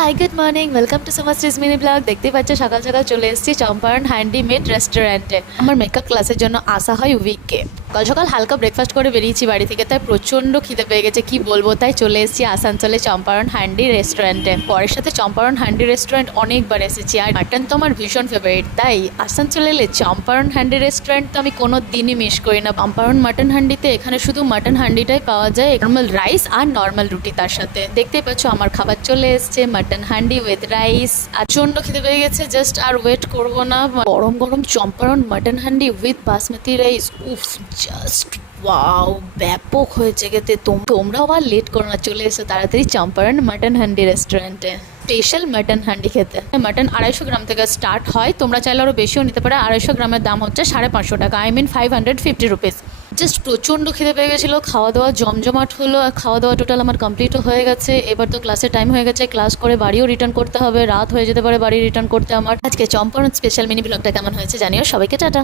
High good morning, welcome to Sumashree's mini blog. দেখতেই পাচ্ছ সকাল সকাল চলে এসেছি চম্পারণ হ্যান্ডিমেড রেস্টুরেন্টে। আমার মেকআপ ক্লাসের জন্য আসা হয় উইককে। সকাল সকাল হালকা ব্রেকফাস্ট করে বেরিয়েছি বাড়ি থেকে, তাই প্রচণ্ড খিদে পেয়ে গেছে, কি বলবো। তাই চলে এসেছি আসানসোলে চম্পারণ হ্যান্ডি রেস্টুরেন্টে। পরের সাথে চম্পারণ হ্যান্ডি রেস্টুরেন্ট অনেকবার এসেছি, আর মাটন তো আমার ভীষণ ফেভারিট। তাই আসানসোলে এলে চম্পারণ হ্যান্ডি রেস্টুরেন্ট তো আমি কোনো দিনই মিস করি না। চম্পারণ মাটন হান্ডিতে এখানে শুধু মাটন হান্ডিটাই পাওয়া যায়, নর্মাল রাইস আর নর্মাল রুটি তার সাথে। দেখতেই পাচ্ছ আমার খাবার চলে এসছে, মাটন হান্ডি উইথ রাইস। আর প্রচণ্ড খিদে পেয়ে গেছে, জাস্ট আর ওয়েট করবো না। গরম গরম Champaran mutton handi with basmati rice, উফ, জাস্ট ওয়াও, ব্যাপক হয়েছে খেতে। তোমরাও আর লেট করো না, চলে এসো তাড়াতাড়ি চম্পারণ মাটন হান্ডি রেস্টুরেন্টে। স্পেশাল মাটন হান্ডি খেতে। মাটন 250 গ্রাম থেকে স্টার্ট হয়, তোমরা চাইলে আরও বেশিও নিতে পারো। 250 গ্রামের দাম হচ্ছে 550 টাকা, আই মিন 550 রুপিস। জাস্ট প্রচণ্ড খিদে পেয়ে গেছিলো, খাওয়া দাওয়া জমজমাট হলো। আর খাওয়া দাওয়া টোটাল আমার কমপ্লিটও হয়ে গেছে। এবার তো ক্লাসের টাইম হয়ে গেছে, ক্লাস করে বাড়িও রিটার্ন করতে হবে, রাত হয়ে যেতে পারে বাড়ি রিটার্ন করতে আমার। আজকে চম্পারণ স্পেশাল মিনি ব্লগটা কেমন হয়েছে জানিও। সবাইকে টাটা।